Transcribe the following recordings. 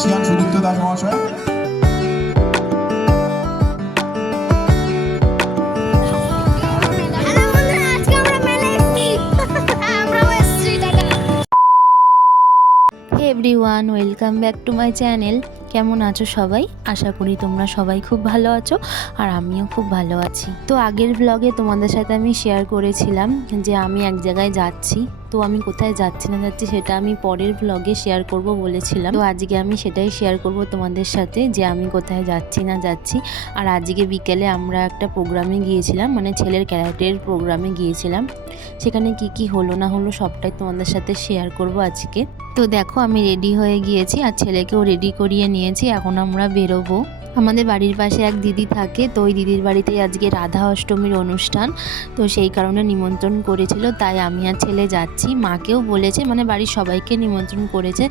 Xi'an Sudipta Das মহাশয়। Everyone, welcome back to my channel. কেমন আছো সবাই? আশা করি তোমরা সবাই খুব ভালো আছো আর আমিও খুব ভালো আছি। তো আগের ব্লগে তোমাদের সাথে আমি শেয়ার করেছিলাম যে আমি এক জায়গায় যাচ্ছি। তো আমি কোথায় যাচ্ছি না যাচ্ছি সেটা আমি পরের ব্লগে শেয়ার করব বলেছিলাম। তো আজকে আমি সেটাই শেয়ার করব তোমাদের সাথে যে আমি কোথায় যাচ্ছি না যাচ্ছি। আর আজকে বিকেলে আমরা একটা প্রোগ্রামে গিয়েছিলাম, মানে ছেলের ক্যারাটের প্রোগ্রামে গিয়েছিলাম। সেখানে কি কি হলো না হলো সবটাই তোমাদের সাথে শেয়ার করব আজকে। তো দেখো আমি রেডি হয়ে গিয়েছি আর ছেলেকেও রেডি করিয়ে নিয়েছি। এখন আমরা বেরোবো। আমাদের বাড়ির পাশে এক দিদি থাকে, তো ওই দিদির বাড়িতেই আজকে রাধা অষ্টমীর অনুষ্ঠান। তো সেই কারণে নিমন্ত্রণ করেছিল, তাই আমি আর ছেলে যাচ্ছি। মাকেও বলেছে, মানে বাড়ির সবাইকে নিমন্ত্রণ করেছে।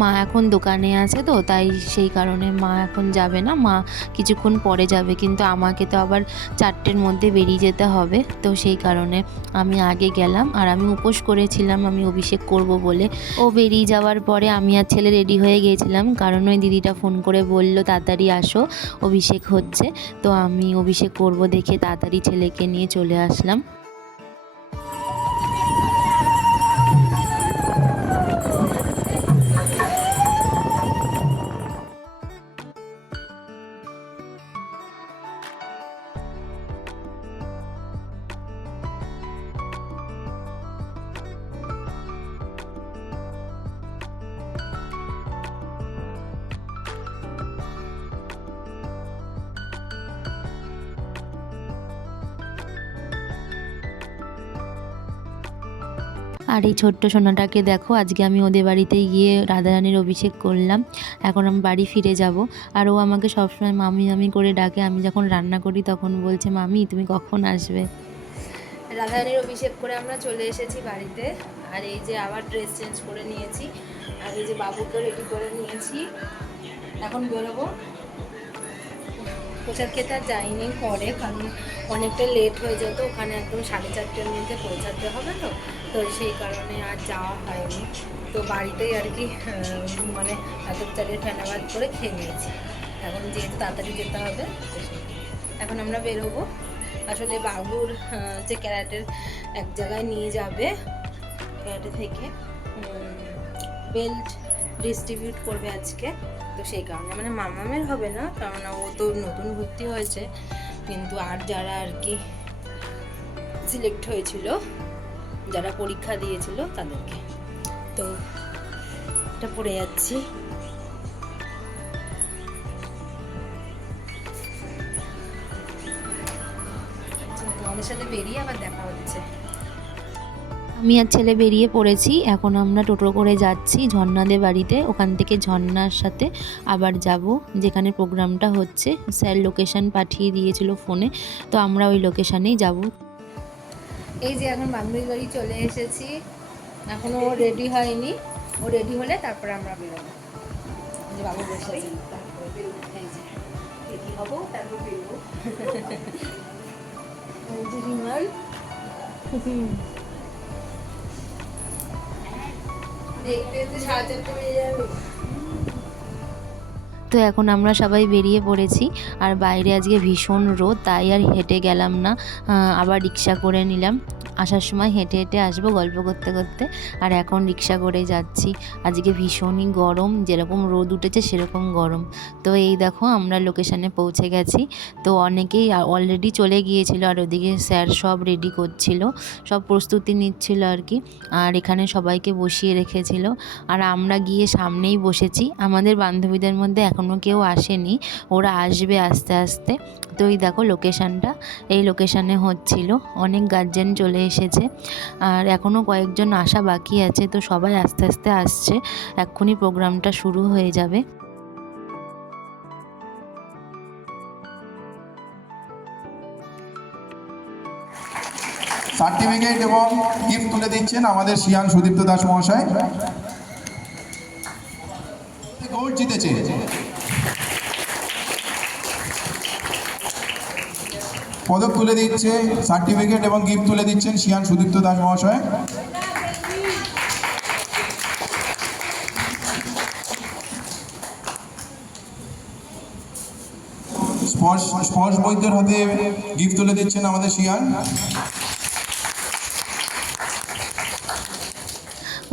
মা এখন দোকানে আছে, তো তাই সেই কারণে মা এখন যাবে না, মা কিছুক্ষণ পরে যাবে। কিন্তু আমাকে তো আবার 4টের মধ্যে বেরিয়ে যেতে হবে, তো সেই কারণে আমি আগে গেলাম। আর আমি উপোস করেছিলাম আমি অভিষেক করব বলে। ও বেরিয়ে যাওয়ার পরে আমি আর ছেলে রেডি হয়ে গিয়েছিলাম, কারণ ওই দিদিটা ফোন করে বলল তাড়াতাড়ি আসো, অভিষেক হচ্ছে। তো আমি অভিষেক করব দেখে তাড়াতাড়ি ছেলেকে নিয়ে চলে আসলাম। আর এই ছোট্ট সোনাটাকে দেখো, আজকে আমি ওদের বাড়িতে গিয়ে রাধারানীর অভিষেক করলাম। এখন আমি বাড়ি ফিরে যাব। আর ও আমাকে সবসময় মামি মামি করে ডাকে। আমি যখন রান্না করি তখন বলছে, মামি তুমি কখন আসবে। রাধারানীর অভিষেক করে আমরা চলে এসেছি বাড়িতে। আর এই যে আবার ড্রেস চেঞ্জ করে নিয়েছি, আর এই যে বাবুকে রেডি করে নিয়েছি। এখন বেরোবো। প্রসাদ খেতে আর যাইনি পরে, কারণ অনেকটা লেট হয়ে যেত। ওখানে একদম 4:30টার মধ্যে পৌঁছাতে হবে, তো তো সেই কারণে আর যাওয়া হয়নি। তো বাড়িতেই আর কি মানে হাতের চালের ফেনাবাদ করে খেয়ে নিয়েছি। এখন যেহেতু তাড়াতাড়ি যেতে হবে, এখন আমরা বেরোবো। আসলে বাবুর যে ক্যারাটের এক জায়গায় নিয়ে যাবে, ক্যারাটে থেকে বেল্ট ডিস্ট্রিবিউট করবে আজকে। তো সেই কারণে মানে মামামের হবে না, কারণ ও তো নতুন ভর্তি হয়েছে। কিন্তু আর যারা আর কি সিলেক্ট হয়েছিল, যারা পরীক্ষা দিয়েছিল তাদেরকে, তো এটা পড়ে যাচ্ছি। তোমাদের সাথে বেরিয়ে আবার দেখা হচ্ছে। আমি আর ছেলে বেরিয়ে পড়েছি। এখন আমরা টোটো করে যাচ্ছি ঝর্ণাদের বাড়িতে। ওখান থেকে ঝর্ণার সাথে আবার যাব যেখানে প্রোগ্রামটা হচ্ছে। স্যার লোকেশন পাঠিয়ে দিয়েছিল ফোনে, তো আমরা ওই লোকেশানেই যাব। এই যে এখন বান্ধবীর বাড়ি চলে এসেছি। এখনও ও রেডি হয়নি, ও রেডি হলে তারপরে আমরা বেরোবো। যে বাবু বসে এই যে রেডি হবো, তারপর বেরোবো। রিমাল তো এখন আমরা সবাই বেরিয়ে পড়েছি। আর বাইরে আজকে ভীষণ রোদ, তাই আর হেঁটে গেলাম না, আবার রিক্সা করে নিলাম। আসার সময় হেঁটে হেঁটে আসবো গল্প করতে করতে, আর এখন রিক্সা করে যাচ্ছি। আজকে ভীষণই গরম, যেরকম রোদ উঠেছে সেরকম গরম। তো এই দেখো আমরা লোকেশানে পৌঁছে গেছি। তো অনেকেই অলরেডি চলে গিয়েছিল, আর ওদিকে স্যার সব রেডি করছিল, সব প্রস্তুতি নিচ্ছিল আর কি। আর এখানে সবাইকে বসিয়ে রেখেছিল, আর আমরা গিয়ে সামনেই বসেছি। আমাদের বান্ধবীদের মধ্যে এখনও কেউ আসেনি, ওরা আসবে আস্তে আস্তে। তো এই দেখো লোকেশানটা, এই লোকেশানে হচ্ছিল। অনেক গার্জেন চলে এসেছে, আর এখনও কয়েকজন আসা বাকি আছে। তো সবাই আস্তে আস্তে আসছে, এক্ষুনি প্রোগ্রামটা শুরু হয়ে যাবে। সার্টিফিকেট এবং গিফট তুলে দিচ্ছেন আমাদের শিয়ান সুদীপ্ত দাস মহাশয়। গোল্ড জিতেছে। পদক তুলে দিচ্ছে, সার্টিফিকেট এবং গিফট তুলে দিচ্ছেন শিয়ান সুদীপ্ত দাস মহাশয়। স্পর্শ বৈদ্যের হাতে গিফট তুলে দিচ্ছেন আমাদের শিয়ান।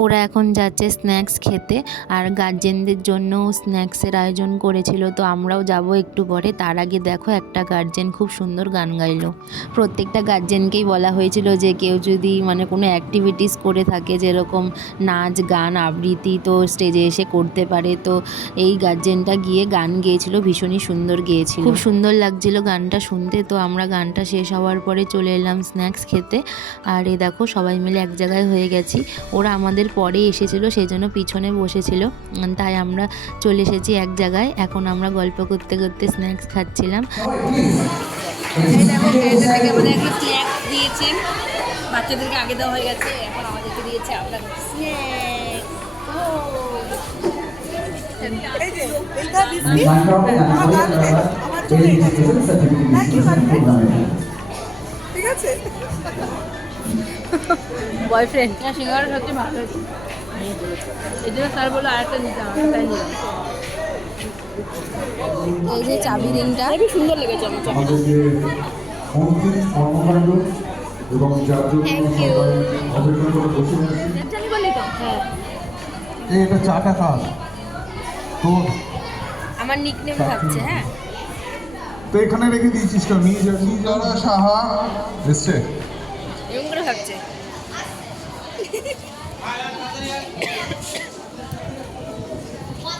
ওরা এখন যাচ্ছে স্ন্যাক্স খেতে, আর গার্জেনদের জন্য স্ন্যাক্সের আয়োজন করেছিল, তো আমরাও যাব একটু পরে। তার আগে দেখো একটা গার্জেন খুব সুন্দর গান গাইলো। প্রত্যেকটা গার্জেনকেই বলা হয়েছিল যে কেউ যদি মানে কোনো অ্যাক্টিভিটিস করে থাকে, যেরকম নাচ গান আবৃত্তি, তো স্টেজে এসে করতে পারে। তো এই গার্জেনটা গিয়ে গান গেয়েছিল, ভীষণই সুন্দর গেয়েছিল, খুব সুন্দর লাগছিল গানটা শুনতে। তো আমরা গানটা শেষ হওয়ার পরে চলে এলাম স্ন্যাক্স খেতে। আর এই দেখো সবাই মিলে এক জায়গায় হয়ে গেছি। ওরা আমাদের পরে এসেছিল, সেই জন্য পিছনে বসেছিল, তাই আমরা চলে এসেছি এক জায়গায়। এখন আমরা গল্প করতে করতে স্ন্যাক্স খাচ্ছিলাম। স্ন্যাক্স দিয়েছেন, বাচ্চাদেরকে আগে দেওয়া হয়ে গেছে, এখন আমাদেরকে দিয়েছে আমরা ঠিক আছে। বয়ফ্রেন্ড সিঙ্গারা সত্যি ভালো হয়েছে, এই জন্য স্যার বললো আরেকটা নিতে হবে, তাই নিলাম। এই যে চাবি রিংটা খুবই সুন্দর লেগেছে আমার চাবি। আমাদের যে অন্তিম কর্মকাণ্ড এবং যার জন্য সবাই অপেক্ষা করে বসে আছি। জানি বললি তো? হ্যাঁ, এটা চাটা খাস তো, আমার নিকনেম থাকছে। হ্যাঁ, তো এখানে রেখে দিয়েছিস তো, নিয়ে যা সাহা এসছে। এরকম করে থাকছে।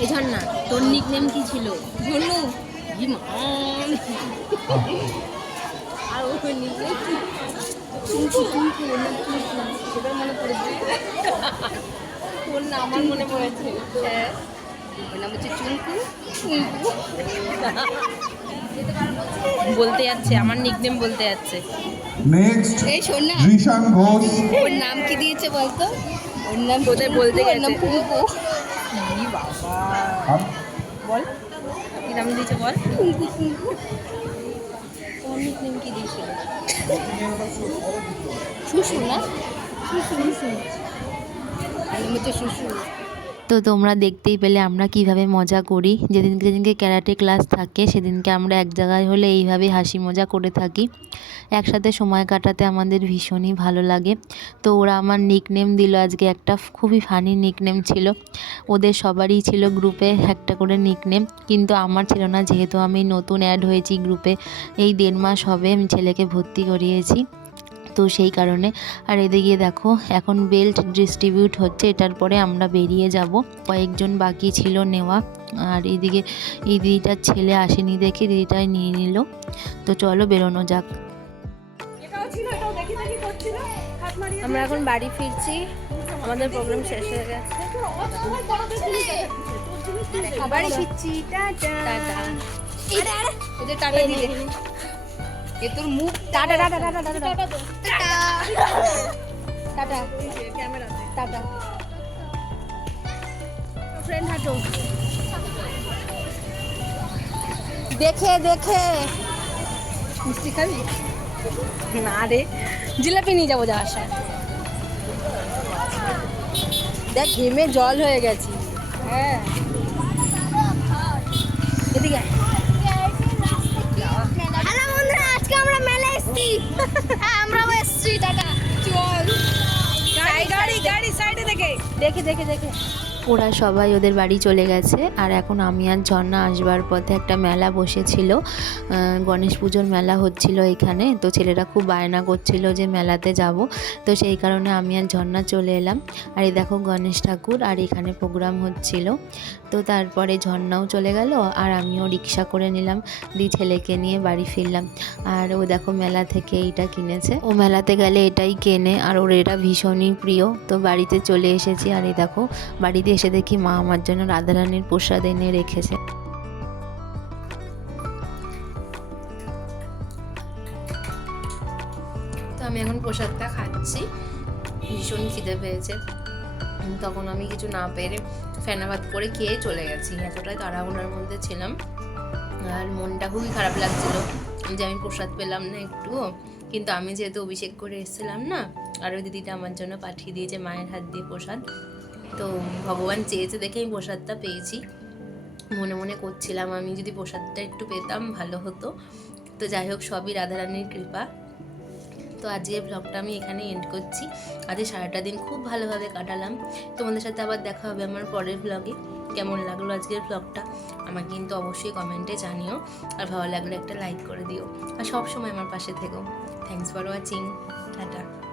এই ঝর্ণা, তোর নিকনেম কি ছিল? ঝন্নু। আর ওর নিকনেম চুমকু, চুমকু, ওর নাম চুমকু, সেটা মনে পড়েছে। ওর নাম আমার মনে পড়েছে। হ্যাঁ, ওর নাম হচ্ছে চুমকু। চুমকু বলতে যাচ্ছে, আমার নিকনেম বলতে যাচ্ছে। নেক্সট এই শোন না, ঋষান ঘোষ। ওর নাম কি দিয়েছে বলতো? ওর নাম কোথায় বলতে গেছে? পুঙ্কু। ই বাবা, বল কি নাম দিয়েছে বল? পুঙ্কু, পুঙ্কু। ওর নিকনেম কি দিয়েছিল? শুশু না? শুশু, শুশু। আর নাম হচ্ছে শুশু। তো তোমরা দেখতেই পেলে আমরা কিভাবে মজা করি। যেদিনকে যেদিনকে ক্যারাটে ক্লাস থাকে সেদিনকে আমরা এক জায়গায় হলে এইভাবে হাসি মজা করে থাকি। একসাথে সময় কাটাতে আমাদের ভীষণই ভালো লাগে। তো ওরা আমার নিকনেম দিল আজকে, একটা খুবই ফানি নিকনেম ছিল। ওদের সবারই ছিল গ্রুপে একটা করে নিকনেম, কিন্তু আমার ছিল না, যেহেতু আমি নতুন অ্যাড হয়েছি গ্রুপে। এই 1.5 মাস হবে আমি ছেলেকে ভর্তি করিয়েছি, তো সেই কারণে। আর এদিকে দেখো এখন বেল্ট ডিস্ট্রিবিউট হচ্ছে, এটার পরে আমরা বেরিয়ে যাব। কয়েকজন বাকি ছিল নেওয়া, আর এইদিকে এই দিদিটার ছেলে আসেনি দেখে দিদিটাই নিয়ে নিল। তো চলো বেরোনো যাক। আমরা এখন বাড়ি ফিরছি, আমাদের প্রোগ্রাম শেষ হয়ে গেছে। বাড়ি ফিরছি, টাটা। টাটা দিলে এ তোর মুখ। Tata tata tata tata tata tata ক্যামেরাতে টাটা। ফ্রেন্ড হাঁটো দেখে দেখে। মিষ্টি খাবি? না রে, জিলাপি নিয়ে যাবো যাওয়ার সময়। দেখ ঘেমে জল হয়ে গেছি। হ্যাঁ, এদিকে আজকে আমরা মেলা এসেছি। হ্যাঁ, আমরাও এসেছি। টাটা, চল। গাড়ি গাড়ি সাইডে দেখে দেখে দেখে দেখে। ওরা সবাই ওদের বাড়ি চলে গেছে, আর এখন আমি আর ঝর্ণা আসবার পথে একটা মেলা বসেছিল, গণেশ পুজোর মেলা হচ্ছিল এখানে। তো ছেলেরা খুব বায়না করছিল যে মেলাতে যাব, তো সেই কারণে আমি আর ঝর্ণা চলে এলাম। আর এই দেখো গণেশ ঠাকুর, আর এখানে প্রোগ্রাম হচ্ছিল। তো তারপরে ঝর্ণাও চলে গেল, আর আমিও রিক্সা করে নিলাম, দিয়ে ছেলেকে নিয়ে বাড়ি ফিরলাম। আর ও দেখো মেলা থেকে এইটা কিনেছে, ও মেলাতে গেলে এটাই কেনে, আর ওর এটা ভীষণই প্রিয়। তো বাড়িতে চলে এসেছি, আর এই দেখো বাড়িতে এসে দেখি মা আমার জন্য রাধারানীর প্রসাদ এনে রেখেছে। তো আমি এখন প্রসাদটা খাচ্ছি, ভীষণ খিদে পেয়েছে। তখন আমি কিছু না পেরে ফেনা ভাত করে খেয়ে চলে গেছি, এতটাই তাড়াহুড়োর মধ্যে ছিলাম। আর মনটা খুবই খারাপ লাগছিল যে আমি প্রসাদ পেলাম না একটুও। কিন্তু আমি যেহেতু অভিষেক করে এসেছিলাম না, আর ওই দিদিটা আমার জন্য পাঠিয়ে দিয়েছে মায়ের হাত দিয়ে প্রসাদ। তো ভগবান চেয়েছে দেখে আমি প্রসাদটা পেয়েছি। মনে মনে করছিলাম আমি যদি প্রসাদটা একটু পেতাম ভালো হতো। তো যাই হোক, সবই রাধারানীর কৃপা। তো আজকের ব্লগটা আমি এখানে এন্ড করছি। আজকে সারাটা দিন খুব ভালোভাবে কাটালাম। তোমাদের সাথে আবার দেখা হবে আমার পরের ব্লগে। কেমন লাগলো আজকের ব্লগটা আমাকে কিন্তু অবশ্যই কমেন্টে জানিও, আর ভালো লাগলে একটা লাইক করে দিও, আর সব সময় আমার পাশে থেকো। Thanks for watching. টাটা।